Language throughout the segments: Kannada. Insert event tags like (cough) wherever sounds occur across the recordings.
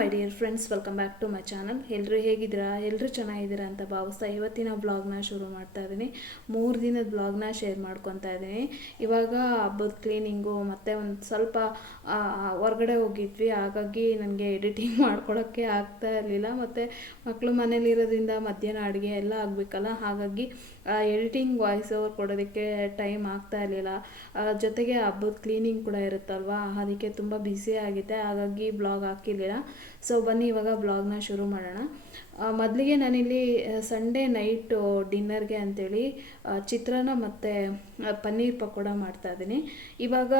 My dear friends welcome back to my channel ಎಲ್ಲರೂ ಹೇಗಿದ್ದೀರಾ? ಎಲ್ಲರೂ ಚೆನ್ನಾಗಿದ್ದೀರಾ ಅಂತ ಭಾವಿಸ್ತಾ ಇವತ್ತಿನ ಬ್ಲಾಗ್ನ ಶುರು ಮಾಡ್ತಾ ಇದ್ದೀನಿ. ಮೂರು ದಿನದ ಬ್ಲಾಗ್ನ ಶೇರ್ ಮಾಡ್ಕೊತಾ ಇದ್ದೀನಿ. ಇವಾಗ ಹಬ್ಬದ ಕ್ಲೀನಿಂಗು ಮತ್ತು ಒಂದು ಸ್ವಲ್ಪ ಹೊರಗಡೆ ಹೋಗಿದ್ವಿ. ಹಾಗಾಗಿ ನನಗೆ ಎಡಿಟಿಂಗ್ (laughs) ಮಾಡ್ಕೊಳ್ಳೋಕ್ಕೆ ಆಗ್ತಾ ಇರಲಿಲ್ಲ. ಮತ್ತು ಮಕ್ಕಳು ಮನೇಲಿರೋದ್ರಿಂದ ಮಧ್ಯಾಹ್ನ ಅಡುಗೆ ಎಲ್ಲ ಆಗಬೇಕಲ್ಲ? ಹಾಗಾಗಿ ಎಡಿಟಿಂಗ್ ವಾಯ್ಸ್ ಓವರ್ ಕೊಡೋದಕ್ಕೆ ಟೈಮ್ ಆಗ್ತಾ ಇರಲಿಲ್ಲ. ಜೊತೆಗೆ ಹಬ್ಬದ ಕ್ಲೀನಿಂಗ್ ಕೂಡ ಇರುತ್ತಲ್ವಾ? ಅದಕ್ಕೆ ತುಂಬ ಬ್ಯುಸಿ ಆಗಿದ್ದೆ. ಹಾಗಾಗಿ ಬ್ಲಾಗ್ ಹಾಕಿರಲಿಲ್ಲ. ಸೊ ಬನ್ನಿ ಇವಾಗ ಬ್ಲಾಗ್ನ ಶುರು ಮಾಡೋಣ. ಮೊದಲಿಗೆ ನಾನಿಲ್ಲಿ ಸಂಡೇ ನೈಟು ಡಿನ್ನರ್ಗೆ ಅಂತೇಳಿ ಆ, ಚಿತ್ರಾನ್ನ ಮತ್ತು ಪನ್ನೀರ್ ಪಕೋಡ ಮಾಡ್ತಾ ಇದ್ದೀನಿ. ಇವಾಗ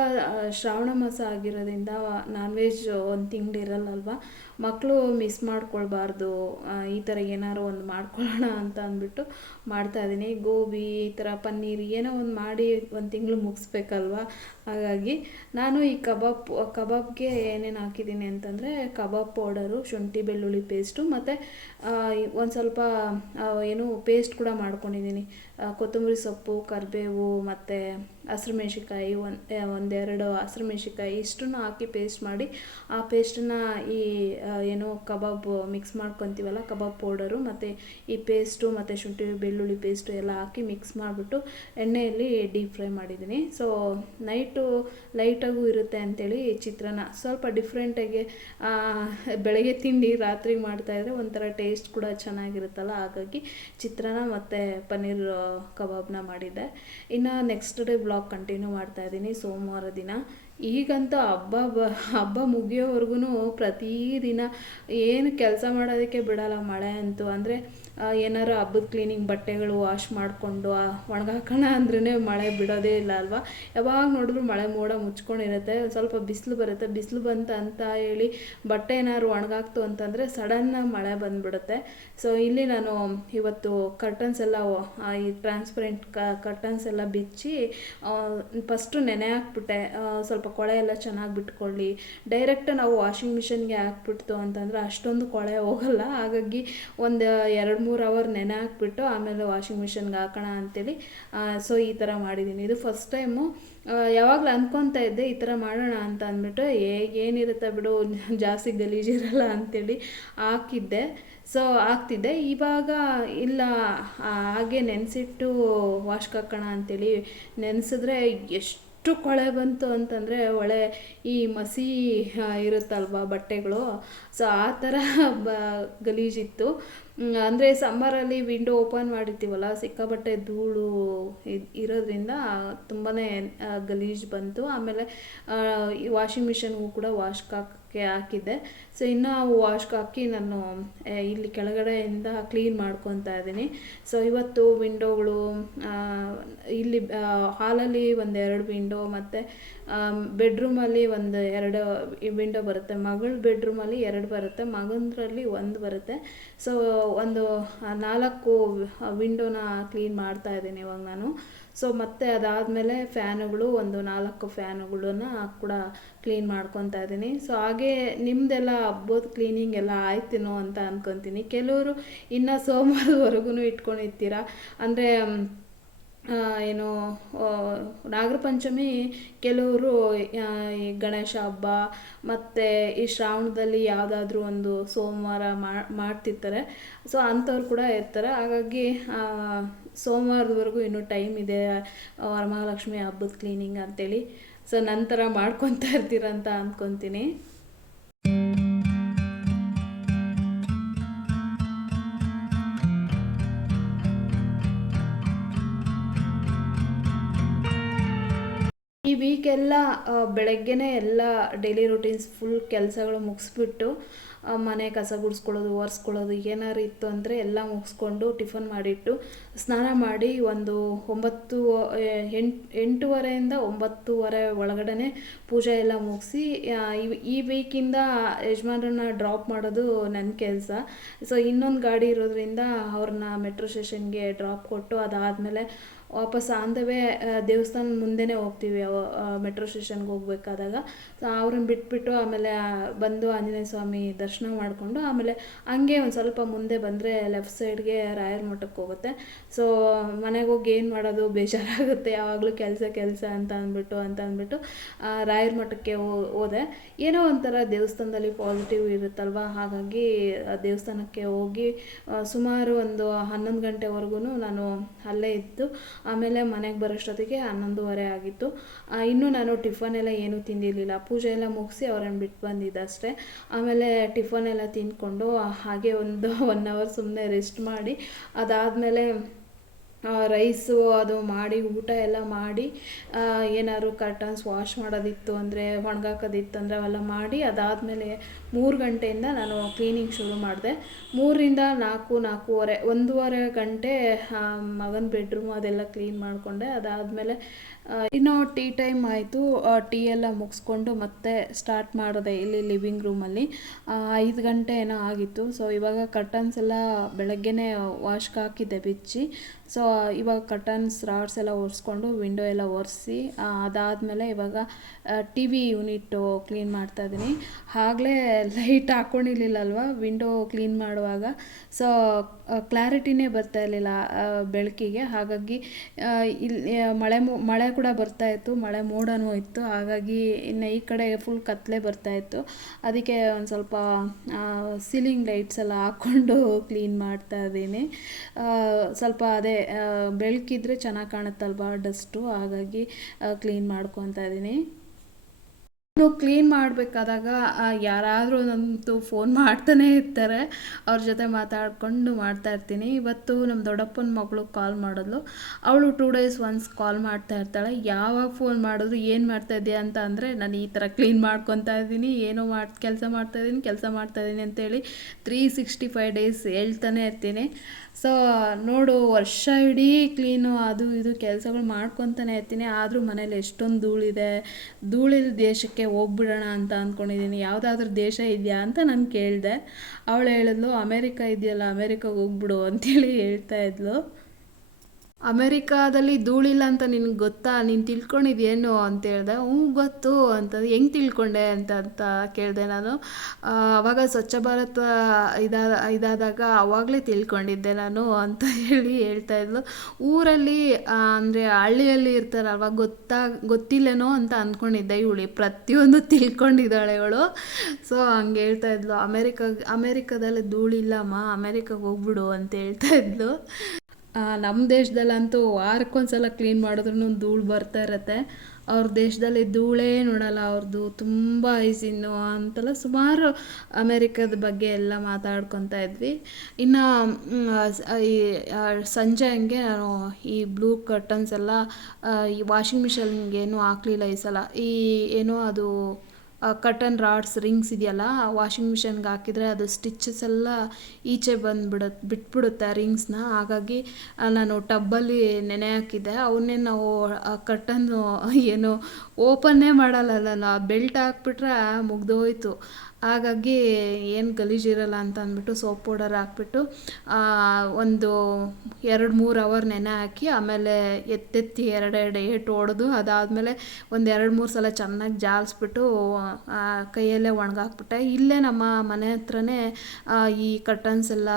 ಶ್ರಾವಣ ಮಾಸ ಆಗಿರೋದ್ರಿಂದ ನಾನ್ ವೆಜ್ ಒಂದು ತಿಂಗಳು ಇರಲ್ಲಲ್ವ? ಮಕ್ಕಳು ಮಿಸ್ ಮಾಡ್ಕೊಳ್ಬಾರ್ದು. ಈ ಥರ ಏನಾದ್ರು ಒಂದು ಮಾಡ್ಕೊಳ್ಳೋಣ ಅಂತ ಅಂದ್ಬಿಟ್ಟು ಮಾಡ್ತಾ ಇದ್ದೀನಿ. ಗೋಬಿ ಈ ಥರ ಪನ್ನೀರ್ ಏನೋ ಒಂದು ಮಾಡಿ ಒಂದು ತಿಂಗಳು ಮುಗಿಸ್ಬೇಕಲ್ವ? ಹಾಗಾಗಿ ನಾನು ಈ ಕಬಾಬ್ ಕಬಾಬ್ಗೆ ಏನೇನು ಹಾಕಿದ್ದೀನಿ ಅಂತಂದರೆ ಕಬಾಬ್ ಶುಂಠಿ ಬೆಳ್ಳುಳ್ಳಿ ಪೇಸ್ಟು ಮತ್ತು ಒಂದು ಸ್ವಲ್ಪ ಏನು ಪೇಸ್ಟ್ ಕೂಡ ಮಾಡ್ಕೊಂಡಿದ್ದೀನಿ ಕೊತ್ತಂಬರಿ ಸೊಪ್ಪು, ಕರಿಬೇವು, ಮತ್ತು ಹಸಿರು ಒಂದು ಒಂದೆರಡು ಹಸಿರು ಇಷ್ಟನ್ನು ಹಾಕಿ ಪೇಸ್ಟ್ ಮಾಡಿ, ಆ ಪೇಸ್ಟನ್ನು ಈ ಏನು ಕಬಾಬ್ ಮಿಕ್ಸ್ ಮಾಡ್ಕೊತೀವಲ್ಲ, ಕಬಾಬ್ ಪೌಡರು ಮತ್ತು ಈ ಪೇಸ್ಟು ಮತ್ತು ಶುಂಠಿ, ಬೆಳ್ಳುಳ್ಳಿ ಪೇಸ್ಟು ಎಲ್ಲ ಹಾಕಿ ಮಿಕ್ಸ್ ಮಾಡಿಬಿಟ್ಟು ಎಣ್ಣೆಯಲ್ಲಿ ಡೀಪ್ ಫ್ರೈ ಮಾಡಿದ್ದೀನಿ ಸೊ ನೈಟು ಲೈಟಾಗೂ ಇರುತ್ತೆ ಅಂಥೇಳಿ ಚಿತ್ರಾನ್ನ. ಸ್ವಲ್ಪ ಡಿಫ್ರೆಂಟಾಗಿ ಬೆಳಗ್ಗೆ ತಿಂಡಿ ರಾತ್ರಿ ಮಾಡ್ತಾಯಿದ್ರೆ ಒಂಥರ ಟೇಸ್ಟ್ ಕೂಡ ಚೆನ್ನಾಗಿರುತ್ತಲ್ಲ, ಹಾಗಾಗಿ ಚಿತ್ರಾನ್ನ ಮತ್ತು ಪನ್ನೀರ್ ಕಬಾಬ್ನ ಮಾಡಿದ್ದೆ. ಇನ್ನು ನೆಕ್ಸ್ಟ್ ಡೇ ಬ್ಲಾಗ್ ಕಂಟಿನ್ಯೂ ಮಾಡ್ತಾ ಇದ್ದೀನಿ, ಸೋಮವಾರ ದಿನ. ಈಗಂತೂ ಹಬ್ಬ ಬ, ಹಬ್ಬ ಮುಗಿಯೋವರೆಗೂ ಪ್ರತಿದಿನ ಏನು ಕೆಲಸ ಮಾಡೋದಕ್ಕೆ ಬಿಡಲ್ಲ ಮಳೆ ಅಂತೂ. ಅಂದರೆ ಏನಾರು ಹಬ್ಬದ ಕ್ಲೀನಿಂಗ್ ಬಟ್ಟೆಗಳು ವಾಶ್ ಮಾಡಿಕೊಂಡು ಒಣಗಾಕೋಣ ಅಂದ್ರೇ ಮಳೆ ಬಿಡೋದೇ ಇಲ್ಲ ಅಲ್ವಾ? ಯಾವಾಗ ನೋಡಿದ್ರು ಮಳೆ ಮೋಡ ಮುಚ್ಕೊಂಡಿರುತ್ತೆ ಸ್ವಲ್ಪ ಬಿಸಿಲು ಬರುತ್ತೆ. ಬಿಸಿಲು ಬಂತ ಅಂತ ಹೇಳಿ ಬಟ್ಟೆ ಏನಾದ್ರು ಒಣಗಾಕ್ತು ಅಂತಂದರೆ ಸಡನ್ನಾಗಿ ಮಳೆ ಬಂದುಬಿಡುತ್ತೆ. ಸೊ ಇಲ್ಲಿ ನಾನು ಇವತ್ತು ಕರ್ಟನ್ಸ್ ಎಲ್ಲ ಈ ಟ್ರಾನ್ಸ್ಪರೆಂಟ್ ಕರ್ಟನ್ಸ್ ಎಲ್ಲ ಬಿಚ್ಚಿ ಫಸ್ಟು ನೆನೆ ಹಾಕ್ಬಿಟ್ಟೆ. ಸ್ವಲ್ಪ ಕೊಳೆ ಎಲ್ಲ ಚೆನ್ನಾಗಿ ಬಿಟ್ಕೊಳ್ಳಿ. ಡೈರೆಕ್ಟ್ ನಾವು ವಾಷಿಂಗ್ ಮಿಷನ್ಗೆ ಹಾಕ್ಬಿಡ್ತು ಅಂತಂದರೆ ಅಷ್ಟೊಂದು ಕೊಳೆ ಹೋಗಲ್ಲ. ಹಾಗಾಗಿ ಒಂದು ಎರಡು ಮೂರು ಅವರ್ ನೆನೆ ಹಾಕ್ಬಿಟ್ಟು ಆಮೇಲೆ ವಾಷಿಂಗ್ ಮಿಷಿನ್ಗೆ ಹಾಕೋಣ ಅಂತೇಳಿ ಸೊ ಈ ಥರ ಮಾಡಿದ್ದೀನಿ ಇದು ಫಸ್ಟ್ ಟೈಮು ಯಾವಾಗಲೂ ಅಂದ್ಕೊತಾ ಇದ್ದೆ ಈ ಥರ ಮಾಡೋಣ ಅಂತ ಅಂದ್ಬಿಟ್ಟು ಏನಿರುತ್ತೆ ಬಿಡು, ಜಾಸ್ತಿ ಗಲೀಜಿರಲ್ಲ ಅಂತೇಳಿ ಹಾಕಿದ್ದೆ. ಸೊ ಆಗ್ತಿದ್ದೆ ಇವಾಗ ಇಲ್ಲ ಹಾಗೆ ನೆನೆಸಿಟ್ಟು ವಾಶ್ಗೆ ಹಾಕೋಣ ನೆನೆಸಿದ್ರೆ ಎಷ್ಟು ಕೊಳೆ ಬಂತು ಅಂತಂದರೆ ಒಳೆ ಈ ಮಸಿ ಇರುತ್ತಲ್ವಾ ಬಟ್ಟೆಗಳು? ಸೊ ಆ ಥರ ಬ, ಗಲೀಜಿತ್ತು. ಅಂದರೆ ಸಮ್ಮರಲ್ಲಿ ವಿಂಡೋ ಓಪನ್ ಮಾಡಿರ್ತೀವಲ್ಲ ಸಿಕ್ಕಾಬಟ್ಟೆ ಧೂಳು ಇದು ಇರೋದ್ರಿಂದ ತುಂಬಾ ಗಲೀಜು ಬಂತು. ಆಮೇಲೆ ವಾಷಿಂಗ್ ಮಿಷನ್ಗೂ ಕೂಡ ವಾಶ್ಗೆ ಹಾಕಕ್ಕೆ ಹಾಕಿದ್ದೆ. ಸೊ ಇನ್ನು ವಾಶ್ಗೆ ಹಾಕಿ ನಾನು ಇಲ್ಲಿ ಕೆಳಗಡೆಯಿಂದ ಕ್ಲೀನ್ ಮಾಡ್ಕೊತಾ ಇದ್ದೀನಿ. ಸೊ ಇವತ್ತು ವಿಂಡೋಗಳು ಇಲ್ಲಿ ಹಾಲಲ್ಲಿ ಒಂದೆರಡು ವಿಂಡೋ ಮತ್ತು ಬೆಡ್ರೂಮಲ್ಲಿ ಒಂದು ಎರಡು ವಿಂಡೋ ಬರುತ್ತೆ. ಮಗಳ ಬೆಡ್ರೂಮಲ್ಲಿ ಎರಡು ಬರುತ್ತೆ, ಮಗಂದ್ರಲ್ಲಿ ಒಂದು ಬರುತ್ತೆ. ಸೊ ಒಂದು ನಾಲ್ಕು ವಿಂಡೋನ ಕ್ಲೀನ್ ಮಾಡ್ತಾ ಇದ್ದೀನಿ ಇವಾಗ ನಾನು. ಸೊ ಮತ್ತೆ ಅದಾದಮೇಲೆ ಫ್ಯಾನುಗಳು, ಒಂದು ನಾಲ್ಕು ಫ್ಯಾನುಗಳನ್ನ ಕೂಡ ಕ್ಲೀನ್ ಮಾಡ್ಕೊತಾ ಇದ್ದೀನಿ. ಸೊ ಹಾಗೆ ನಿಮ್ಮದೆಲ್ಲ ಹಬ್ಬದ ಕ್ಲೀನಿಂಗ್ ಎಲ್ಲ ಆಯ್ತೇನೋ ಅಂತ ಅಂದ್ಕೊತೀನಿ ಕೆಲವರು ಇನ್ನು ಸೋಮವಾರದವರೆಗೂ ಇಟ್ಕೊಂಡಿರ್ತೀರ? ಅಂದರೆ ಏನು ನಾಗರ ಪಂಚಮಿ ಕೆಲವರು ಈ ಗಣೇಶ ಹಬ್ಬ, ಮತ್ತು ಈ ಶ್ರಾವಣದಲ್ಲಿ ಯಾವುದಾದ್ರೂ ಒಂದು ಸೋಮವಾರ ಮಾಡ್ತಿರ್ತಾರೆ. ಸೊ ಅಂಥವ್ರು ಕೂಡ ಇರ್ತಾರೆ. ಹಾಗಾಗಿ ಸೋಮವಾರದವರೆಗೂ ಇನ್ನೂ ಟೈಮ್ ಇದೆ ವರಮಹಾಲಕ್ಷ್ಮಿ ಹಬ್ಬದ ಕ್ಲೀನಿಂಗ್ ಅಂತೇಳಿ. ಸೊ ನಂತರ ಮಾಡ್ಕೊತಾ ಇರ್ತೀರಂತ ಅಂದ್ಕೊತೀನಿ ಈ ವೀಕೆಲ್ಲ ಬೆಳಗ್ಗೆನೇ ಎಲ್ಲ ಡೈಲಿ ರುಟೀನ್ಸ್ ಫುಲ್ ಕೆಲಸಗಳು ಮುಗಿಸ್ಬಿಟ್ಟು ಮನೆ ಕಸ ಗುಡಿಸ್ಕೊಳ್ಳೋದು, ಒರೆಸ್ಕೊಳ್ಳೋದು ಏನಾರು ಇತ್ತು ಅಂದರೆ ಎಲ್ಲ ಮುಗಿಸ್ಕೊಂಡು ಟಿಫನ್ ಮಾಡಿಟ್ಟು ಸ್ನಾನ ಮಾಡಿ ಒಂದು ಒಂಬತ್ತು ಎಂಟು, ಎಂಟೂವರೆಯಿಂದ ಒಂಬತ್ತುವರೆ ಒಳಗಡೆ ಪೂಜೆ ಎಲ್ಲ ಮುಗಿಸಿ ಈ ವೀಕಿಂದ ಯಜಮಾನ್ರನ್ನ ಡ್ರಾಪ್ ಮಾಡೋದು ನನ್ನ ಕೆಲಸ. ಸೊ ಇನ್ನೊಂದು ಗಾಡಿ ಇರೋದ್ರಿಂದ ಅವ್ರನ್ನ ಮೆಟ್ರೋ ಸ್ಟೇಷನ್ಗೆ ಡ್ರಾಪ್ ಕೊಟ್ಟು ಅದಾದಮೇಲೆ ವಾಪಸ್ ಆನ್ ದ ವೇ ಮುಂದೆನೇ ಹೋಗ್ತೀವಿ ಮೆಟ್ರೋ ಸ್ಟೇಷನ್ಗೆ ಹೋಗ್ಬೇಕಾದಾಗ. ಸೊ ಅವ್ರನ್ನ ಬಿಟ್ಬಿಟ್ಟು ಆಮೇಲೆ ಬಂದು ಆಂಜನೇಯ ಸ್ವಾಮಿ ದರ್ಶನ ಮಾಡಿಕೊಂಡು ಆಮೇಲೆ ಹಂಗೆ ಒಂದು ಸ್ವಲ್ಪ ಮುಂದೆ ಬಂದರೆ ಲೆಫ್ಟ್ ಸೈಡ್ಗೆ ರಾಯರ ಮಠಕ್ಕೆ ಹೋಗುತ್ತೆ. ಸೊ ಮನೆಗೆ ಹೋಗಿ ಏನು ಮಾಡೋದು? ಬೇಜಾರಾಗುತ್ತೆ. ಯಾವಾಗಲೂ ಕೆಲಸ ಕೆಲಸ ಅಂತ ಅಂದ್ಬಿಟ್ಟು ಅಂತ ಅಂದ್ಬಿಟ್ಟು ರಾಯರ್ ಮಠಕ್ಕೆ ಹೋದೆ. ಏನೋ ಒಂಥರ ದೇವಸ್ಥಾನದಲ್ಲಿ ಪಾಸಿಟಿವ್ ಇರುತ್ತಲ್ವ? ಹಾಗಾಗಿ ದೇವಸ್ಥಾನಕ್ಕೆ ಹೋಗಿ ಸುಮಾರು ಒಂದು ಹನ್ನೊಂದು ಗಂಟೆವರೆಗೂ ನಾನು ಅಲ್ಲೇ ಇದ್ದು ಆಮೇಲೆ ಮನೆಗೆ ಬರೋಷ್ಟೊತ್ತಿಗೆ ಹನ್ನೊಂದುವರೆ ಆಗಿತ್ತು. ಇನ್ನೂ ನಾನು ಟಿಫನ್ ಎಲ್ಲ ಏನೂ ತಿಂದಿರಲಿಲ್ಲ. ಪೂಜೆ ಎಲ್ಲ ಮುಗಿಸಿ ಅವ್ರನ್ನ ಬಿಟ್ಟು ಬಂದಿದ್ದಷ್ಟೇ. ಆಮೇಲೆ ಟಿಫನ್ ಎಲ್ಲ ತಿಂದ್ಕೊಂಡು ಹಾಗೆ ಒಂದು ಒನ್ ಅವರ್ ಸುಮ್ಮನೆ ರೆಸ್ಟ್ ಮಾಡಿ, ಅದಾದಮೇಲೆ ರೈಸು ಅದು ಮಾಡಿ, ಊಟ ಎಲ್ಲ ಮಾಡಿ ಏನಾದ್ರು ಕರ್ಟನ್ಸ್ ವಾಶ್ ಮಾಡೋದಿತ್ತು ಅಂದರೆ, ಒಣಗಾಕೋದಿತ್ತು ಅಂದರೆ ಅವೆಲ್ಲ ಮಾಡಿ, ಅದಾದಮೇಲೆ ಮೂರು ಗಂಟೆಯಿಂದ ನಾನು ಕ್ಲೀನಿಂಗ್ ಶುರು ಮಾಡಿದೆ. ಮೂರರಿಂದ ನಾಲ್ಕು, ನಾಲ್ಕೂವರೆ, ಒಂದೂವರೆ ಗಂಟೆ ಮಗನ ಬೆಡ್ರೂಮ್ ಅದೆಲ್ಲ ಕ್ಲೀನ್ ಮಾಡಿಕೊಂಡೆ. ಅದಾದಮೇಲೆ ಇನ್ನು ಟೀ ಟೈಮ್ ಆಯಿತು. ಟೀ ಎಲ್ಲ ಮುಗಿಸ್ಕೊಂಡು ಮತ್ತೆ ಸ್ಟಾರ್ಟ್ ಮಾಡಿದೆ ಇಲ್ಲಿ ಲಿವಿಂಗ್ ರೂಮಲ್ಲಿ. ಐದು ಗಂಟೆ ಏನೋ ಆಗಿತ್ತು. ಸೊ ಇವಾಗ ಕರ್ಟನ್ಸ್ ಎಲ್ಲ ಬೆಳಗ್ಗೆನೇ ವಾಶ್ಗೆ ಹಾಕಿದ್ದೆ, ಬಿಚ್ಚಿ. ಸೊ ಇವಾಗ ಕರ್ಟನ್ಸ್ ರಾಡ್ಸ್ ಎಲ್ಲ ಒರೆಸ್ಕೊಂಡು ವಿಂಡೋ ಎಲ್ಲ ಒರೆಸಿ ಅದಾದಮೇಲೆ ಇವಾಗ ಟಿ ವಿ ಯೂನಿಟ್ಟು ಕ್ಲೀನ್ ಮಾಡ್ತಾ ಇದ್ದೀನಿ. ಆಗಲೇ ಲೈಟ್ ಹಾಕ್ಕೊಂಡಿರ್ಲಿಲ್ಲಲ್ವ ವಿಂಡೋ ಕ್ಲೀನ್ ಮಾಡುವಾಗ. ಸೊ ಕ್ಲಾರಿಟಿನೇ ಬರ್ತಾ ಇರಲಿಲ್ಲ ಬೆಳಕಿಗೆ. ಹಾಗಾಗಿ ಇಲ್ಲಿ ಮಳೆ ಮಳೆ ಕೂಡ ಬರ್ತಾ ಇತ್ತು, ಮಳೆ ಮೋಡನೂ ಇತ್ತು. ಹಾಗಾಗಿ ಇನ್ನು ಈ ಕಡೆ ಫುಲ್ ಕತ್ತಲೆ ಬರ್ತಾ ಇತ್ತು. ಅದಕ್ಕೆ ಒಂದು ಸ್ವಲ್ಪ ಸೀಲಿಂಗ್ ಲೈಟ್ಸ್ ಎಲ್ಲ ಹಾಕ್ಕೊಂಡು ಕ್ಲೀನ್ ಮಾಡ್ತಾ ಇದ್ದೀನಿ. ಸ್ವಲ್ಪ ಅದೇ ಬೆಳಕಿದ್ರೆ ಚೆನ್ನಾಗಿ ಕಾಣುತ್ತಲ್ವಾ ಡಸ್ಟು ಹಾಗಾಗಿ ಕ್ಲೀನ್ ಮಾಡ್ಕೊತಾ ಇದ್ದೀನಿ. ಇನ್ನು ಕ್ಲೀನ್ ಮಾಡಬೇಕಾದಾಗ ಯಾರಾದರೂ ನಂತು ಫೋನ್ ಮಾಡ್ತಾನೆ ಇರ್ತಾರೆ. ಅವ್ರ ಜೊತೆ ಮಾತಾಡ್ಕೊಂಡು ಮಾಡ್ತಾ ಇರ್ತೀನಿ. ಇವತ್ತು ನಮ್ಮ ದೊಡ್ಡಪ್ಪನ ಮಗಳು ಕಾಲ್ ಮಾಡಿದ್ಲು. ಅವಳು ಟೂ ಡೇಸ್ ಒನ್ಸ್ ಕಾಲ್ ಮಾಡ್ತಾ ಇರ್ತಾಳೆ. ಯಾವಾಗ ಫೋನ್ ಮಾಡಿದ್ರು, ಏನು ಮಾಡ್ತಾ ಇದೆಯಾ ಅಂತ ಅಂದರೆ, ನಾನು ಈ ಥರ ಕ್ಲೀನ್ ಮಾಡ್ಕೊತಾ ಇದ್ದೀನಿ. ಏನೋ ಮಾಡಿ, ಕೆಲಸ ಮಾಡ್ತಾ ಇದ್ದೀನಿ, ಕೆಲಸ ಮಾಡ್ತಾ ಇದ್ದೀನಿ ಅಂತೇಳಿ ತ್ರೀ ಸಿಕ್ಸ್ಟಿ ಫೈವ್ ಡೇಸ್ ಹೇಳ್ತಾನೆ ಇರ್ತೀನಿ. ಸೊ, ನೋಡು, ವರ್ಷ ಇಡೀ ಕ್ಲೀನು ಅದು ಇದು ಕೆಲಸಗಳು ಮಾಡ್ಕೊತಾನೆ ಇರ್ತೀನಿ. ಆದರೂ ಮನೇಲಿ ಎಷ್ಟೊಂದು ಧೂಳಿದೆ. ಧೂಳಿಲ್ ದೇಶಕ್ಕೆ ಹೋಗ್ಬಿಡೋಣ ಅಂತ ಅಂದ್ಕೊಂಡಿದ್ದೀನಿ ಯಾವುದಾದ್ರೂ ದೇಶ ಇದೆಯಾ ಅಂತ ನಾನು ಕೇಳಿದೆ. ಅವಳು ಹೇಳಿದ್ಲು, ಅಮೇರಿಕಾ ಇದೆಯಲ್ಲ, ಅಮೇರಿಕಾಗೆ ಹೋಗ್ಬಿಡು ಅಂತೇಳಿ ಹೇಳ್ತಾ ಇದ್ಲು. ಅಮೇರಿಕಾದಲ್ಲಿ ಧೂಳಿಲ್ಲ ಅಂತ ನಿನಗೆ ಗೊತ್ತಾ? ನೀನು ತಿಳ್ಕೊಂಡಿದ್ಯೇನು ಅಂತ ಹೇಳ್ದೆ. ಹ್ಞೂ, ಗೊತ್ತು ಅಂತ. ಹೆಂಗೆ ತಿಳ್ಕೊಂಡೆ ಅಂತ ಅಂತ ಕೇಳಿದೆ ನಾನು. ಆವಾಗ ಸ್ವಚ್ಛ ಭಾರತ ಇದಾದ, ಇದಾದಾಗ ಅವಾಗಲೇ ತಿಳ್ಕೊಂಡಿದ್ದೆ ನಾನು ಅಂತ ಹೇಳಿ ಹೇಳ್ತಾ ಇದ್ಲು. ಊರಲ್ಲಿ ಅಂದರೆ ಹಳ್ಳಿಯಲ್ಲಿ ಇರ್ತಾರಲ್ವ, ಗೊತ್ತಾ, ಗೊತ್ತಿಲ್ಲೇನೋ ಅಂತ ಅಂದ್ಕೊಂಡಿದ್ದೆ ಇವಳು. ಪ್ರತಿಯೊಂದು ತಿಳ್ಕೊಂಡಿದ್ದಾಳೆ ಇವಳು. ಸೊ ಹಂಗೆ ಹೇಳ್ತಾ ಇದ್ಲು. ಅಮೇರಿಕ ಅಮೇರಿಕಾದಲ್ಲಿ ಧೂಳಿಲ್ಲಮ್ಮ, ಅಮೇರಿಕಾಗೆ ಹೋಗ್ಬಿಡು ಅಂತ ಹೇಳ್ತಾ ಇದ್ಲು. ನಮ್ಮ ದೇಶದಲ್ಲಂತೂ ವಾರಕ್ಕೊಂದ್ಸಲ ಕ್ಲೀನ್ ಮಾಡಿದ್ರೂ ಧೂಳು ಬರ್ತಾ ಇರತ್ತೆ. ಅವ್ರ ದೇಶದಲ್ಲಿ ಧೂಳೇ ನೋಡಲ್ಲ ಅವ್ರದ್ದು ತುಂಬ ಐಸಿನ್ನು ಅಂತೆಲ್ಲ ಸುಮಾರು ಅಮೇರಿಕದ ಬಗ್ಗೆ ಎಲ್ಲ ಮಾತಾಡ್ಕೊತಾ ಇದ್ವಿ. ಇನ್ನು ಈ ಸಂಜೆ ಹಂಗೆ ನಾನು ಈ ಬ್ಲೂ ಕರ್ಟನ್ಸ್ ಎಲ್ಲ ಈ ವಾಷಿಂಗ್ ಮಿಷನ್ಗೇನು ಹಾಕ್ಲಿಲ್ಲ ಈ ಸಲ. ಈ, ಏನೋ ಅದು ಕಟನ್ ರಾಡ್ಸ್ ರಿಂಗ್ಸ್ ಇದೆಯಲ್ಲ ವಾಷಿಂಗ್ ಮಿಷನ್ಗೆ ಹಾಕಿದರೆ ಅದು ಸ್ಟಿಚಸ್ ಎಲ್ಲ ಈಚೆ ಬಂದುಬಿಡುತ್ತೆ ಬಿಟ್ಬಿಡುತ್ತೆ ಆ ರಿಂಗ್ಸ್ನ ಹಾಗಾಗಿ ನಾನು ಟಬ್ಬಲ್ಲಿ ನೆನೆ ಹಾಕಿದ್ದೆ. ಅವನ್ನೇ ನಾವು ಕಟನ್ನು ಏನು ಓಪನ್ನೇ ಮಾಡಲ್ಲ, ನಾನು ಬೆಲ್ಟ್ ಹಾಕ್ಬಿಟ್ರೆ ಮುಗ್ದೋಯ್ತು. ಹಾಗಾಗಿ ಏನು ಗಲೀಜಿರಲ್ಲ ಅಂತ ಅಂದ್ಬಿಟ್ಟು ಸೋಪ್ ಪೌಡರ್ ಹಾಕ್ಬಿಟ್ಟು ಒಂದು ಎರಡು ಮೂರು ಅವರ್ ನೆನೆ ಹಾಕಿ ಆಮೇಲೆ ಎತ್ತೆತ್ತಿ ಎರಡೆರಡು ಏಟು ಹೊಡೆದು ಅದಾದಮೇಲೆ ಒಂದು ಎರಡು ಮೂರು ಸಲ ಚೆನ್ನಾಗಿ ಜಾಲಿಸ್ಬಿಟ್ಟು ಕೈಯಲ್ಲೇ ಒಣಗಾಕ್ಬಿಟ್ಟೆ. ಇಲ್ಲೇ ನಮ್ಮ ಮನೆ ಹತ್ರನೇ ಈ ಕರ್ಟನ್ಸ್ ಎಲ್ಲ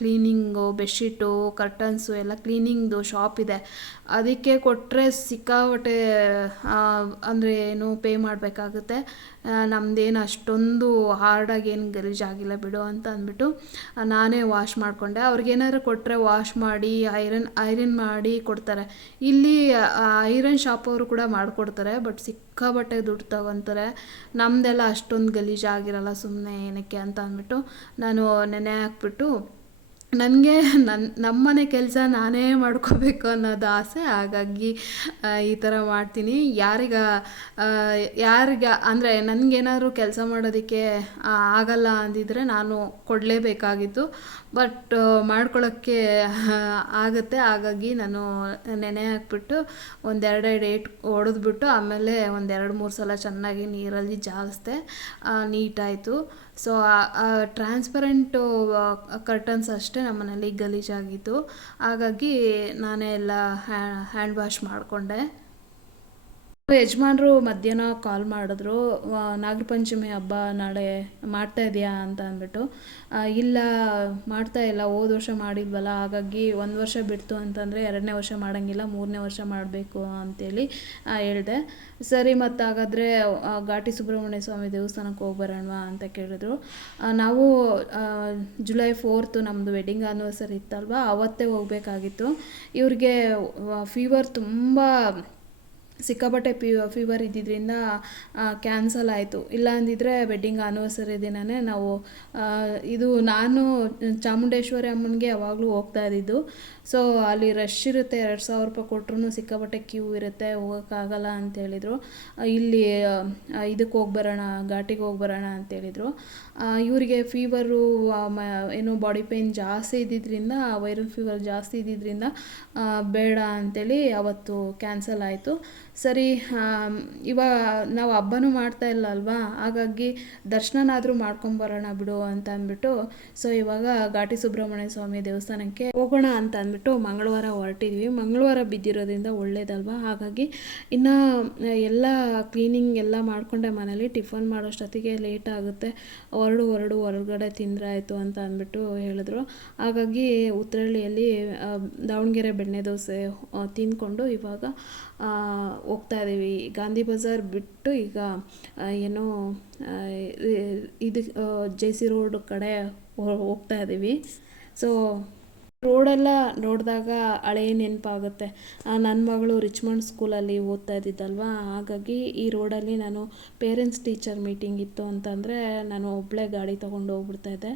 ಕ್ಲೀನಿಂಗು ಬೆಡ್ಶೀಟು ಕರ್ಟನ್ಸು ಎಲ್ಲ ಕ್ಲೀನಿಂಗ್ದು ಶಾಪ್ ಇದೆ. ಅದಕ್ಕೆ ಕೊಟ್ಟರೆ ಸಿಕ್ಕಾಪಟ್ಟೆ ಅಂದರೆ ಏನು ಪೇ ಮಾಡಬೇಕಾಗುತ್ತೆ. ನಮ್ಮದೇನು ಅಷ್ಟೊಂದು ಹಾರ್ಡಾಗಿ ಏನು ಗಲೀಜಾಗಿಲ್ಲ ಬಿಡು ಅಂತ ಅಂದ್ಬಿಟ್ಟು ನಾನೇ ವಾಶ್ ಮಾಡಿಕೊಂಡೆ. ಅವ್ರಿಗೇನಾದ್ರು ಕೊಟ್ಟರೆ ವಾಶ್ ಮಾಡಿ ಐರನ್ ಐರನ್ ಮಾಡಿ ಕೊಡ್ತಾರೆ. ಇಲ್ಲಿ ಐರನ್ ಶಾಪ್ ಅವರು ಕೂಡ ಮಾಡಿಕೊಡ್ತಾರೆ ಬಟ್ ಸಿಕ್ಕಾಬಟ್ಟೆ ದುಡ್ಡು ತಗೊತಾರೆ. ನಮ್ಮದೆಲ್ಲ ಅಷ್ಟೊಂದು ಗಲೀಜಾಗಿರಲ್ಲ ಸುಮ್ಮನೆ ಏನಕ್ಕೆ ಅಂತ ಅಂದ್ಬಿಟ್ಟು ನಾನು ನೆನೆ ಹಾಕ್ಬಿಟ್ಟು ನನಗೆ ನನ್ನ ನಮ್ಮನೆ ಕೆಲಸ ನಾನೇ ಮಾಡ್ಕೋಬೇಕು ಅನ್ನೋದು ಆಸೆ. ಹಾಗಾಗಿ ಈ ಥರ ಮಾಡ್ತೀನಿ. ಯಾರಿಗ ಯಾರಿಗೆ, ಅಂದರೆ ನನಗೇನಾದ್ರು ಕೆಲಸ ಮಾಡೋದಕ್ಕೆ ಆಗಲ್ಲ ಅಂದಿದ್ರೆ ನಾನು ಕೊಡಲೇಬೇಕಾಗಿತ್ತು. ಬಟ್ ಮಾಡ್ಕೊಳ್ಳೋಕ್ಕೆ ಆಗುತ್ತೆ. ಹಾಗಾಗಿ ನಾನು ನೆನೆ ಹಾಕ್ಬಿಟ್ಟು ಒಂದೆರಡು ಡೇಟ್ ಹೊಡೆದ್ಬಿಟ್ಟು ಆಮೇಲೆ ಒಂದೆರಡು ಮೂರು ಸಲ ಚೆನ್ನಾಗಿ ನೀರಲ್ಲಿ ಜಾಲಿಸ್ದೆ ನೀಟಾಯಿತು. ಸೊ ಟ್ರಾನ್ಸ್ಪರೆಂಟು ಕರ್ಟನ್ಸ್ ಅಷ್ಟೇ ಅಷ್ಟೇ ನಮ್ಮ ಮನೇಲಿ ಗಲೀಜಾಗಿತ್ತು ಹಾಗಾಗಿ ನಾನೇ ಎಲ್ಲ ಹ್ಯಾಂಡ್ ವಾಶ್ ಮಾಡಿಕೊಂಡೆ. ಯಜಮಾನ್ರು ಮಧ್ಯಾಹ್ನ ಕಾಲ್ ಮಾಡಿದ್ರು ನಾಗರ ಪಂಚಮಿ ಹಬ್ಬ ನಾಳೆ ಮಾಡ್ತಾ ಇದೆಯಾ? ಅಂತ ಅಂದ್ಬಿಟ್ಟು ಇಲ್ಲ, ಮಾಡ್ತಾ ಇಲ್ಲ, ಹೋದ ವರ್ಷ ಮಾಡಿದ್ವಲ್ಲ, ಹಾಗಾಗಿ ಒಂದು ವರ್ಷ ಬಿಡ್ತು ಅಂತಂದರೆ ಎರಡನೇ ವರ್ಷ ಮಾಡೋಂಗಿಲ್ಲ, ಮೂರನೇ ವರ್ಷ ಮಾಡಬೇಕು ಅಂತೇಳಿ ಹೇಳಿದೆ. ಸರಿ ಮತ್ತು ಹಾಗಾದರೆ ಘಾಟಿ ಸುಬ್ರಹ್ಮಣ್ಯ ಸ್ವಾಮಿ ದೇವಸ್ಥಾನಕ್ಕೆ ಹೋಗಿ ಬರೋಣವಾ? ಅಂತ ಕೇಳಿದ್ರು. ನಾವು ಜುಲೈ ಫೋರ್ತು ನಮ್ಮದು ವೆಡ್ಡಿಂಗ್ ಆನಿವರ್ಸರಿ ಇತ್ತಲ್ವ, ಅವತ್ತೇ ಹೋಗಬೇಕಾಗಿತ್ತು. ಇವ್ರಿಗೆ ಫೀವರ್ ತುಂಬ ಸಿಕ್ಕಾಪಟ್ಟೆ ಪಿ ಫೀವರ್ ಇದ್ದಿದ್ದರಿಂದ ಕ್ಯಾನ್ಸಲ್ ಆಯಿತು. ಇಲ್ಲ ಅಂದಿದ್ದರೆ ವೆಡ್ಡಿಂಗ್ ಆನಿವರ್ಸರಿ ದಿನವೇ ನಾವು ಇದು ನಾನು, ಚಾಮುಂಡೇಶ್ವರಿ ಅಮ್ಮನಿಗೆ ಯಾವಾಗಲೂ ಹೋಗ್ತಾ ಇದ್ದಿದ್ದು. ಸೊ ಅಲ್ಲಿ ರಶ್ ಇರುತ್ತೆ, ಎರಡು ಸಾವಿರ ರೂಪಾಯಿ ಕೊಟ್ರೂ ಸಿಕ್ಕಾಪಟ್ಟೆ ಕ್ಯೂ ಇರುತ್ತೆ, ಹೋಗೋಕ್ಕಾಗಲ್ಲ ಅಂತೇಳಿದರು ಇಲ್ಲಿ ಇದಕ್ಕೆ ಹೋಗಿ ಬರೋಣ ಘಾಟಿಗೆ ಹೋಗಿ ಬರೋಣ ಅಂತೇಳಿದರು ಇವರಿಗೆ ಫೀವರು ಏನು ಬಾಡಿ ಪೇಯ್ನ್ ಜಾಸ್ತಿ ಇದ್ದಿದ್ದರಿಂದ ವೈರಲ್ ಫೀವರ್ ಜಾಸ್ತಿ ಇದ್ದಿದ್ದರಿಂದ ಬೇಡ ಅಂತೇಳಿ ಅವತ್ತು ಕ್ಯಾನ್ಸಲ್ ಆಯಿತು. ಸರಿ ಇವಾಗ ನಾವು ಹಬ್ಬನೂ ಮಾಡ್ತಾ ಇಲ್ಲ ಅಲ್ವಾ? ಹಾಗಾಗಿ ದರ್ಶನನಾದರೂ ಮಾಡ್ಕೊಂಬರೋಣ ಬಿಡು ಅಂತ ಅಂದ್ಬಿಟ್ಟು, ಸೊ ಇವಾಗ ಘಾಟಿ ಸುಬ್ರಹ್ಮಣ್ಯ ಸ್ವಾಮಿ ದೇವಸ್ಥಾನಕ್ಕೆ ಹೋಗೋಣ ಅಂತ ಅಂದ್ಬಿಟ್ಟು ಮಂಗಳವಾರ ಹೊರಟಿದ್ವಿ. ಮಂಗಳವಾರ ಬಿದ್ದಿರೋದ್ರಿಂದ ಒಳ್ಳೇದಲ್ವಾ? ಹಾಗಾಗಿ ಇನ್ನು ಎಲ್ಲ ಕ್ಲೀನಿಂಗ್ ಎಲ್ಲ ಮಾಡಿಕೊಂಡೆ ಮನೇಲಿ, ಟಿಫನ್ ಮಾಡೋಷ್ಟೊತ್ತಿಗೆ ಲೇಟ್ ಆಗುತ್ತೆ. ಹೊರಡು ಹೊರಡು, ಹೊರಗಡೆ ತಿಂದ್ರೆ ಆಯಿತು ಅಂತ ಅಂದ್ಬಿಟ್ಟು ಹೇಳಿದ್ರು. ಹಾಗಾಗಿ ಉತ್ತರಳ್ಳಿಯಲ್ಲಿ ದಾವಣಗೆರೆ ಬೆಣ್ಣೆ ದೋಸೆ ತಿಂದ್ಕೊಂಡು ಇವಾಗ ಹೋಗ್ತಾ ಇದ್ದೀವಿ. ಗಾಂಧಿ ಬಜಾರ್ ಬಿಟ್ಟು ಈಗ ಏನೋ ಇದು ಜೆ ಸಿ ರೋಡ್ ಕಡೆ ಹೋಗ್ತಾ ಇದ್ದೀವಿ. ಸೊ ರೋಡೆಲ್ಲ ನೋಡಿದಾಗ ಹಳೇ ನೆನಪಾಗುತ್ತೆ. ನನ್ನ ಮಗಳು ರಿಚ್ಮಂಡ್ ಸ್ಕೂಲಲ್ಲಿ ಓದ್ತಾ ಇದ್ದಿದ್ದಲ್ವಾ? ಹಾಗಾಗಿ ಈ ರೋಡಲ್ಲಿ ನಾನು ಪೇರೆಂಟ್ಸ್ ಟೀಚರ್ ಮೀಟಿಂಗ್ ಇತ್ತು ಅಂತಂದರೆ ನಾನು ಒಬ್ಬಳೇ ಗಾಡಿ ತೊಗೊಂಡು ಹೋಗ್ಬಿಡ್ತಾ ಇದ್ದೆ.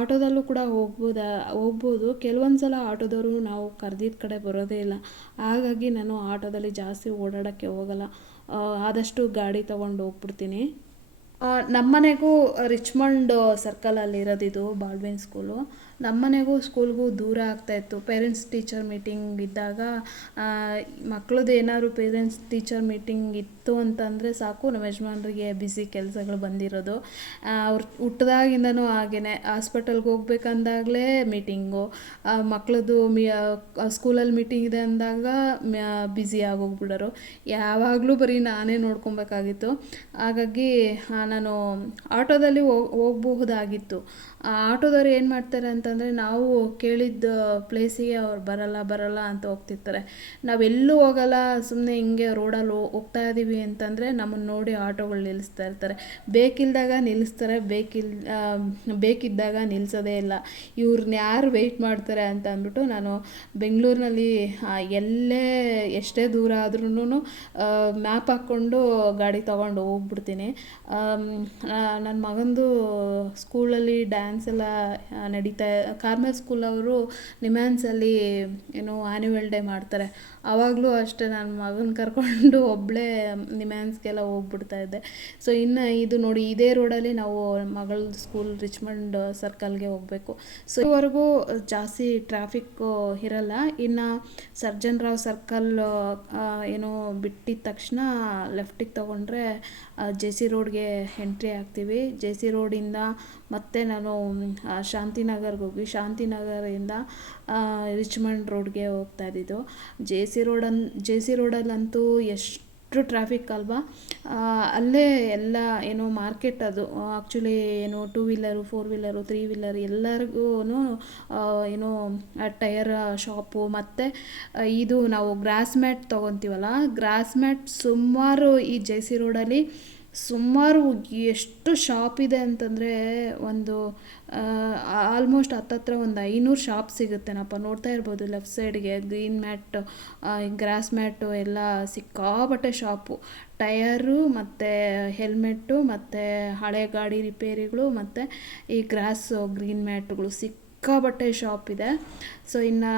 ಆಟೋದಲ್ಲೂ ಕೂಡ ಹೋಗ್ಬೋದಾ, ಹೋಗ್ಬೋದು. ಕೆಲವೊಂದು ಸಲ ಆಟೋದವರು ನಾವು ಕರೆದಿದ್ದ ಕಡೆ ಬರೋದೇ ಇಲ್ಲ. ಹಾಗಾಗಿ ನಾನು ಆಟೋದಲ್ಲಿ ಜಾಸ್ತಿ ಓಡಾಡೋಕ್ಕೆ ಹೋಗಲ್ಲ. ಆದಷ್ಟು ಗಾಡಿ ತೊಗೊಂಡು ಹೋಗ್ಬಿಡ್ತೀನಿ. ನಮ್ಮನೆಗೂ ರಿಚ್ಮಂಡ್ ಸರ್ಕಲಲ್ಲಿ ಇರೋದಿದು ಬಾಳ್ವೇನ್ ಸ್ಕೂಲು ನಮ್ಮನೆಗೂ ಸ್ಕೂಲ್ಗೂ ದೂರ ಆಗ್ತಾಯಿತ್ತು ಪೇರೆಂಟ್ಸ್ ಟೀಚರ್ ಮೀಟಿಂಗ್ ಇದ್ದಾಗ ಮಕ್ಳದ್ದು ಏನಾದ್ರು ಪೇರೆಂಟ್ಸ್ ಟೀಚರ್ ಮೀಟಿಂಗ್ ಇತ್ತು ಅಂತಂದರೆ ಸಾಕು. ನಮ್ಮ ಯಜಮಾನ್ರಿಗೆ ಬ್ಯುಸಿ ಕೆಲಸಗಳು ಬಂದಿರೋದು. ಅವ್ರು ಹುಟ್ಟದಾಗಿಂದನೂ ಹಾಗೇ ಹಾಸ್ಪಿಟಲ್ಗೆ ಹೋಗ್ಬೇಕಂದಾಗಲೇ ಮೀಟಿಂಗು ಮಕ್ಳದ್ದು ಮಿ ಸ್ಕೂಲಲ್ಲಿ ಮೀಟಿಂಗ್ ಇದೆ ಅಂದಾಗ ಬ್ಯುಸಿ ಆಗೋಗ್ಬಿಡೋರು. ಯಾವಾಗಲೂ ಬರೀ ನಾನೇ ನೋಡ್ಕೊಬೇಕಾಗಿತ್ತು. ಹಾಗಾಗಿ ನಾನು ಆಟೋದಲ್ಲಿ ಹೋಗ್, ಹೋಗಬಹುದಾಗಿತ್ತು. ಆ, ಆಟೋದವ್ರು ಏನು ಮಾಡ್ತಾರೆ ಅಂತಂದರೆ ನಾವು ಕೇಳಿದ್ದ ಪ್ಲೇಸಿಗೆ ಅವ್ರು ಬರಲ್ಲ ಬರಲ್ಲ ಅಂತ ಹೋಗ್ತಿರ್ತಾರೆ. ನಾವೆಲ್ಲೂ ಹೋಗಲ್ಲ ಸುಮ್ಮನೆ ಹಿಂಗೆ ರೋಡಲ್ಲಿ ಹೋಗ್ತಾ ಇದ್ದೀವಿ ಅಂತಂದರೆ ನಮ್ಮನ್ನು ನೋಡಿ ಆಟೋಗಳು ನಿಲ್ಲಿಸ್ತಾ ಇರ್ತಾರೆ. ಬೇಕಿಲ್ದಾಗ ನಿಲ್ಲಿಸ್ತಾರೆ ಬೇಕಿಲ್ ಬೇಕಿದ್ದಾಗ ನಿಲ್ಲಿಸೋದೇ ಇಲ್ಲ. ಇವ್ರನ್ನ ಯಾರು ವೆಯ್ಟ್ ಮಾಡ್ತಾರೆ ಅಂತ ಅಂದ್ಬಿಟ್ಟು ನಾನು ಬೆಂಗಳೂರಿನಲ್ಲಿ ಎಲ್ಲೇ ಎಷ್ಟೇ ದೂರ ಆದ್ರೂ ಮ್ಯಾಪ್ ಹಾಕ್ಕೊಂಡು ಗಾಡಿ ತೊಗೊಂಡು ಹೋಗ್ಬಿಡ್ತೀನಿ. ನನ್ನ ಮಗಂದು ಸ್ಕೂಲಲ್ಲಿ ಡ್ಯಾನ್ಸ್ ಎಲ್ಲ ನಡೀತಾ ಕಾರ್ಮಲ್ ಸ್ಕೂಲ್ ಅವರು ನಿಮ್ಯಾನ್ಸಲ್ಲಿ ಏನು ಆ್ಯನ್ಯುವಲ್ ಡೇ ಮಾಡ್ತಾರೆ. ಆವಾಗಲೂ ಅಷ್ಟೇ ನನ್ನ ಮಗನ ಕರ್ಕೊಂಡು ಒಬ್ಬಳೇ ನಿಮ್ಯಾನ್ಸ್ಗೆಲ್ಲ ಹೋಗ್ಬಿಡ್ತಾ ಇದ್ದೆ. ಸೊ ಇನ್ನು ಇದು ನೋಡಿ, ಇದೇ ರೋಡಲ್ಲಿ ನಾವು ಮಗಳ ಸ್ಕೂಲ್ ರಿಚ್ಮಂಡ್ ಸರ್ಕಲ್ಗೆ ಹೋಗಬೇಕು. ಸೊ ಇದುವರೆಗೂ ಜಾಸ್ತಿ ಟ್ರಾಫಿಕ್ಕು ಇರಲ್ಲ. ಇನ್ನು ಸರ್ಜನ್ ರಾವ್ ಸರ್ಕಲ್ ಏನು ಬಿಟ್ಟಿದ ತಕ್ಷಣ ಲೆಫ್ಟಿಗೆ ತೊಗೊಂಡ್ರೆ ಜೆ ಸಿ ರೋಡ್ಗೆ ಎಂಟ್ರಿ ಆಗ್ತೀವಿ ಜೆ ಸಿ ರೋಡಿಂದ ಮತ್ತೆ ನಾನು ಶಾಂತಿನಗರ್ಗೆ ಹೋಗಿ, ಶಾಂತಿನಗರಿಂದ ರಿಚ್ಮಂಡ್ ರೋಡ್ಗೆ ಹೋಗ್ತಾ ಇದ್ದಿದ್ದು. ಜೆ ಸಿ ರೋಡನ್ ಜೆ ಸಿ ರೋಡಲ್ಲಂತೂ ಎಷ್ಟು ಟ್ರಾಫಿಕ್ ಅಲ್ವಾ? ಅಲ್ಲೇ ಎಲ್ಲ ಏನು ಮಾರ್ಕೆಟ್ ಅದು. ಆ್ಯಕ್ಚುಲಿ ಏನು two wheeler four wheeler three wheeler ಎಲ್ಲರಿಗೂ ಏನು ಟಯರ್ ಶಾಪು ಮತ್ತು ಇದು ನಾವು ಗ್ರಾಸ್ ಮ್ಯಾಟ್ ತೊಗೊತೀವಲ್ಲ? ಗ್ರಾಸ್ ಮ್ಯಾಟ್ ಸುಮಾರು ಈ ಜೆ ಸಿ ರೋಡಲ್ಲಿ ಸುಮಾರು ಎಷ್ಟು ಶಾಪ್ ಇದೆ ಅಂತಂದರೆ ಒಂದು ಆಲ್ಮೋಸ್ಟ್ ಹತ್ತತ್ರ ಒಂದು ಐನೂರು ಶಾಪ್ ಸಿಗುತ್ತೇನಪ್ಪ. ನೋಡ್ತಾ ಇರ್ಬೋದು ಲೆಫ್ಟ್ ಸೈಡ್ಗೆ ಗ್ರೀನ್ ಮ್ಯಾಟು ಗ್ರಾಸ್ ಮ್ಯಾಟು ಎಲ್ಲ ಸಿಕ್ಕಾಪಟ್ಟೆ ಶಾಪು. ಟಯರು ಮತ್ತು ಹೆಲ್ಮೆಟ್ಟು ಮತ್ತು ಹಳೆ ಗಾಡಿ ರಿಪೇರಿಗಳು ಮತ್ತು ಈ ಗ್ರಾಸು ಗ್ರೀನ್ ಮ್ಯಾಟ್ಗಳು ಸಿಕ್ಕಾಪಟ್ಟೆ ಶಾಪ್ ಇದೆ. ಸೊ ಇನ್ನು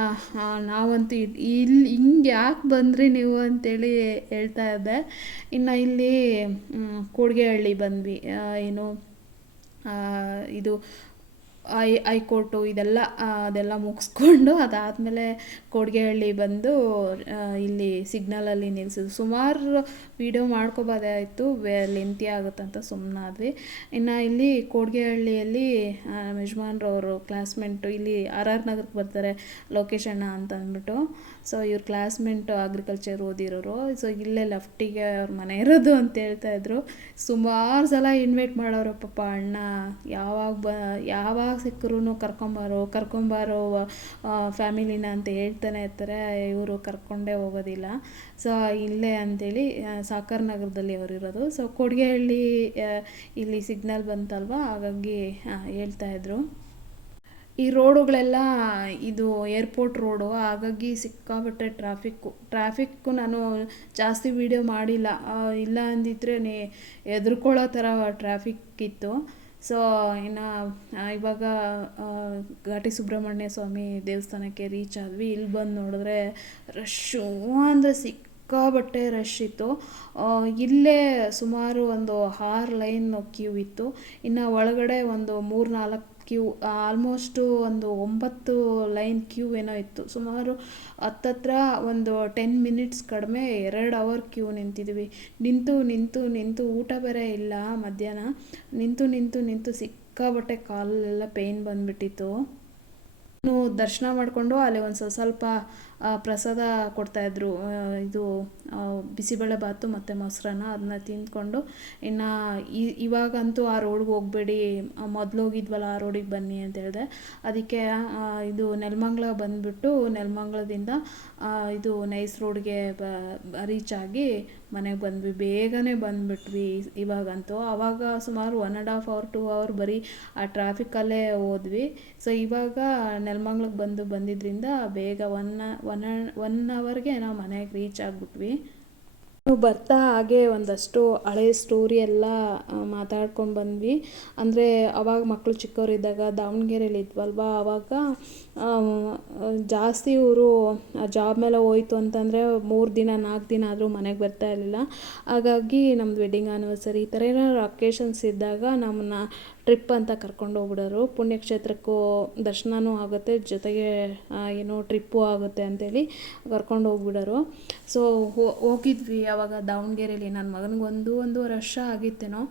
ನಾವಂತೂ ಇಲ್ಲಿ, ಹಿಂಗೆ ಯಾಕೆ ಬಂದ್ರಿ ನೀವು ಅಂತೇಳಿ ಹೇಳ್ತಾ ಇದ್ದೆ. ಇನ್ನು ಇಲ್ಲಿ ಕೂಡ್ಗೆಹಳ್ಳಿ ಬಂದ್ವಿ. ಏನು ಇದು ಐ ಹೈಕೋರ್ಟು ಇದೆಲ್ಲ ಅದೆಲ್ಲ ಮುಗಿಸ್ಕೊಂಡು ಅದಾದಮೇಲೆ ಕೊಡ್ಗೆಹಳ್ಳಿ ಬಂದು ಇಲ್ಲಿ ಸಿಗ್ನಲಲ್ಲಿ ನಿಲ್ಲಿಸಿದ್ರು ಸುಮಾರು ವೀಡಿಯೋ ಮಾಡ್ಕೋಬೋದಾಯಿತು ವೇ ಲೆಂತಿ ಆಗುತ್ತಂತ ಸುಮ್ಮನಾದ್ವಿ ಇನ್ನು ಇಲ್ಲಿ ಕೊಡ್ಗೆಹಳ್ಳಿಯಲ್ಲಿ ಯಜಮಾನ್ರವರು, ಕ್ಲಾಸ್ಮೇಟು ಇಲ್ಲಿ ಆರ್ ಆರ್ ನಗರಕ್ಕೆ ಬರ್ತಾರೆ ಲೋಕೇಶ್ ಅಂತ ಅಂದ್ಬಿಟ್ಟು ಸೊ ಇವ್ರ ಕ್ಲಾಸ್ಮೇಟು ಅಗ್ರಿಕಲ್ಚರ್ ಓದಿರೋರು. ಸೊ ಇಲ್ಲೇ ಲೆಫ್ಟಿಗೆ ಅವ್ರ ಮನೆ ಇರೋದು ಅಂತ ಹೇಳ್ತಾ ಇದ್ರು. ಸುಮಾರು ಸಲ ಇನ್ವೈಟ್ ಮಾಡೋರು ಪಾಪ ಅಣ್ಣ, ಯಾವಾಗ ಬ, ಯಾವಾಗ ಸಿಕ್ಕರೂ ಕರ್ಕೊಂಬಾರೋ ಕರ್ಕೊಂಬಾರೋ ಫ್ಯಾಮಿಲಿನ ಅಂತ ಹೇಳ್ತಾನೆ ಇರ್ತಾರೆ. ಇವರು ಕರ್ಕೊಂಡೇ ಹೋಗೋದಿಲ್ಲ. ಸೊ ಇಲ್ಲೇ ಅಂತೇಳಿ ಸಾಕರ್ ನಗರದಲ್ಲಿ ಅವರು ಇರೋದು. ಸೊ ಕೊಡ್ಗೆಹಳ್ಳಿ ಇಲ್ಲಿ ಸಿಗ್ನಲ್ ಬಂತಲ್ವಾ? ಹಾಗಾಗಿ ಹೇಳ್ತಾಯಿದ್ರು ಈ ರೋಡುಗಳೆಲ್ಲ ಇದು ಏರ್ಪೋರ್ಟ್ ರೋಡು, ಹಾಗಾಗಿ ಸಿಕ್ಕಾಪಟ್ಟೆ ಟ್ರಾಫಿಕ್ಕು. ಟ್ರಾಫಿಕ್ಕು ನಾನು ಜಾಸ್ತಿ ವೀಡಿಯೋ ಮಾಡಿಲ್ಲ. ಇಲ್ಲ ಅಂದಿದ್ರೆ ನೀ ಎದುರ್ಕೊಳ್ಳೋ ಥರ ಟ್ರಾಫಿಕ್ ಇತ್ತು. ಸೊ, ಇನ್ನು ಇವಾಗ ಘಾಟಿ ಸುಬ್ರಹ್ಮಣ್ಯ ಸ್ವಾಮಿ ದೇವಸ್ಥಾನಕ್ಕೆ ರೀಚ್ ಆದ್ವಿ. ಇಲ್ಲಿ ಬಂದು ನೋಡಿದ್ರೆ ರಶ್ಶು, ಅಂದರೆ ಸಿಕ್ಕಾಬಟ್ಟೆ ರಶ್ ಇತ್ತು. ಇಲ್ಲೇ ಸುಮಾರು ಒಂದು ಆರು ಲೈನ್ ಕ್ಯೂ ಇತ್ತು. ಇನ್ನು ಒಳಗಡೆ ಒಂದು ಮೂರು ನಾಲ್ಕು ಕ್ಯೂ ಆಲ್ಮೋಸ್ಟು ಒಂದು ಒಂಬತ್ತು ಲೈನ್ ಕ್ಯೂ ಏನೋ ಇತ್ತು. ಸುಮಾರು ಹತ್ತತ್ರ ಒಂದು ಟೆನ್ ಮಿನಿಟ್ಸ್ ಕಡಿಮೆ ಎರಡು ಅವರ್ ಕ್ಯೂ ನಿಂತಿದ್ವಿ. ನಿಂತು ನಿಂತು ನಿಂತು ಊಟ ಬೇರೆ ಇಲ್ಲ ಮಧ್ಯಾಹ್ನ. ನಿಂತು ನಿಂತು ನಿಂತು ಸಿಕ್ಕಾಬಟ್ಟೆ ಕಾಲೆಲ್ಲ ಪೇಯ್ನ್ ಬಂದುಬಿಟ್ಟಿತ್ತು. ದರ್ಶನ ಮಾಡಿಕೊಂಡು ಅಲ್ಲಿ ಒಂದು ಸ್ವಲ್ಪ ಪ್ರಸಾದ ಕೊಡ್ತಾಯಿದ್ರು ಇದು ಬಿಸಿಬೇಳೆ ಬಾತು ಮತ್ತು ಮೊಸರನ್ನ ಅದನ್ನ ತಿಂದ್ಕೊಂಡು ಇನ್ನು ಇವಾಗಂತೂ ಆ ರೋಡ್ಗೆ ಹೋಗಬೇಡಿ ಮೊದಲು ಹೋಗಿದ್ವಲ್ಲ ಆ ರೋಡಿಗೆ ಬನ್ನಿ ಅಂತ ಹೇಳಿದೆ. ಅದಕ್ಕೆ ಇದು ನೆಲಮಂಗ್ಲ ಬಂದುಬಿಟ್ಟು ನೆಲಮಂಗ್ಲದಿಂದ ಇದು ನೈಸ್ ರೋಡ್ಗೆ ಬ ರೀಚ್ ಆಗಿ ಮನೆಗೆ ಬಂದ್ವಿ. ಬೇಗನೆ ಬಂದುಬಿಟ್ವಿ ಇವಾಗಂತೂ. ಆವಾಗ ಸುಮಾರು one and half hour two hour ಬರೀ ಆ ಟ್ರಾಫಿಕಲ್ಲೇ ಹೋದ್ವಿ. ಸೊ ಇವಾಗ ನೆಲಮಂಗ್ಲಕ್ಕೆ ಬಂದು ಬಂದಿದ್ದರಿಂದ ಬೇಗ ಒನ್ ಒನ್ ಒನ್ ಅವರ್ಗೆ ನಾವು ಮನೆಗೆ ರೀಚ್ ಆಗಿಬಿಟ್ವಿ. ಬರ್ತಾ ಹಾಗೆ ಒಂದಷ್ಟು ಹಳೆ ಸ್ಟೋರಿ ಎಲ್ಲ ಮಾತಾಡ್ಕೊಂಡು ಬಂದ್ವಿ. ಅಂದರೆ ಅವಾಗ ಮಕ್ಕಳು ಚಿಕ್ಕವರಿದ್ದಾಗ ದಾವಣಗೆರೆಯಲ್ಲಿ ಇದ್ವಲ್ವ? ಆವಾಗ ಜಾಸ್ತಿ ಇವರು ಜಾಬ್ ಮೇಲೆ ಹೋಯ್ತು ಅಂತಂದರೆ ಮೂರು ದಿನ, ನಾಲ್ಕು ದಿನ ಆದರೂ ಮನೆಗೆ ಬರ್ತಾ ಇರಲಿಲ್ಲ. ಹಾಗಾಗಿ ನಮ್ಮದು ವೆಡ್ಡಿಂಗ್ ಆ್ಯನಿವರ್ಸರಿ ಈ ಥರ ಏನಾದ್ರು ಅಕೇಶನ್ಸ್ ಇದ್ದಾಗ ನಮ್ಮನ್ನ ಟ್ರಿಪ್ ಅಂತ ಕರ್ಕೊಂಡು ಹೋಗ್ಬಿಡೋರು ಪುಣ್ಯಕ್ಷೇತ್ರಕ್ಕೂ ದರ್ಶನವೂ ಆಗುತ್ತೆ. ಜೊತೆಗೆ ಏನು ಟ್ರಿಪ್ಪು ಆಗುತ್ತೆ ಅಂತೇಳಿ ಕರ್ಕೊಂಡು ಹೋಗ್ಬಿಡೋರು ಸೊ ಹೋಗಿದ್ವಿ. ಆವಾಗ ದಾವಣಗೆರೆಯಲ್ಲಿ ನನ್ನ ಮಗನಿಗೆ ಒಂದು ಒಂದು ವರ್ಷ ಆಗಿತ್ತೇನೋ.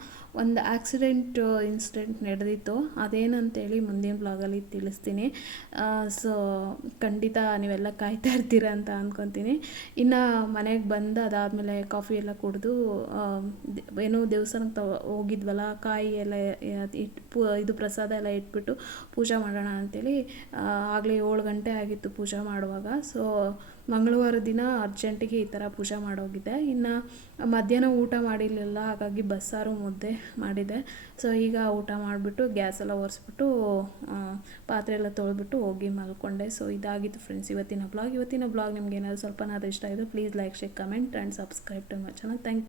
ಒಂದು ಆಕ್ಸಿಡೆಂಟ್ ಇನ್ಸಿಡೆಂಟ್ ನಡೆದಿತ್ತು. ಅದೇನಂತೇಳಿ ಮುಂದಿನ ಬ್ಲಾಗಲ್ಲಿ ತಿಳಿಸ್ತೀನಿ. ಸೊ ಖಂಡಿತ ನೀವೆಲ್ಲ ಕಾಯ್ತಾ ಇರ್ತೀರ ಅಂತ ಅಂದ್ಕೊತೀನಿ ಇನ್ನು ಮನೆಗೆ ಬಂದು ಅದಾದಮೇಲೆ ಕಾಫಿ ಎಲ್ಲ ಕುಡಿದು ಏನೋ ದೇವಸ್ಥಾನಕ್ಕೆ ತಗೋ ಹೋಗಿದ್ವಲ್ಲ, ಕಾಯಿ ಎಲ್ಲ ಇಟ್ಟು ಇದು ಪ್ರಸಾದ ಎಲ್ಲ ಇಟ್ಬಿಟ್ಟು ಪೂಜೆ ಮಾಡೋಣ ಅಂತೇಳಿ ಆಗಲೇ ಏಳು ಗಂಟೆ ಆಗಿತ್ತು ಪೂಜೆ ಮಾಡುವಾಗ. ಸೊ ಮಂಗಳವಾರ ದಿನ ಅರ್ಜೆಂಟಿಗೆ ಈ ಥರ ಪೂಜೆ ಮಾಡೋಗಿದ್ದೆ ಇನ್ನು ಮಧ್ಯಾಹ್ನ ಊಟ ಮಾಡಿರಲಿಲ್ಲ, ಹಾಗಾಗಿ ಬಸ್ಸಾರು ಮುದ್ದೆ ಮಾಡಿದೆ. ಸೊ ಈಗ ಊಟ ಮಾಡಿಬಿಟ್ಟು ಗ್ಯಾಸ್ ಎಲ್ಲ ಒರೆಸ್ಬಿಟ್ಟು ಪಾತ್ರೆ ಎಲ್ಲ ತೊಳೆದ್ಬಿಟ್ಟು ಹೋಗಿ ಮಲ್ಕೊಂಡೆ. ಸೊ ಇದಾಗಿತ್ತು ಫ್ರೆಂಡ್ಸ್ ಇವತ್ತಿನ ಬ್ಲಾಗ್ ಇವತ್ತಿನ ಬ್ಲಾಗ್ ನಿಮ್ಗೆ ಏನಾದರೂ ಸ್ವಲ್ಪನಾದ್ರೂ ಇಷ್ಟ ಆಯಿತು please like share comment and subscribe to my channel thank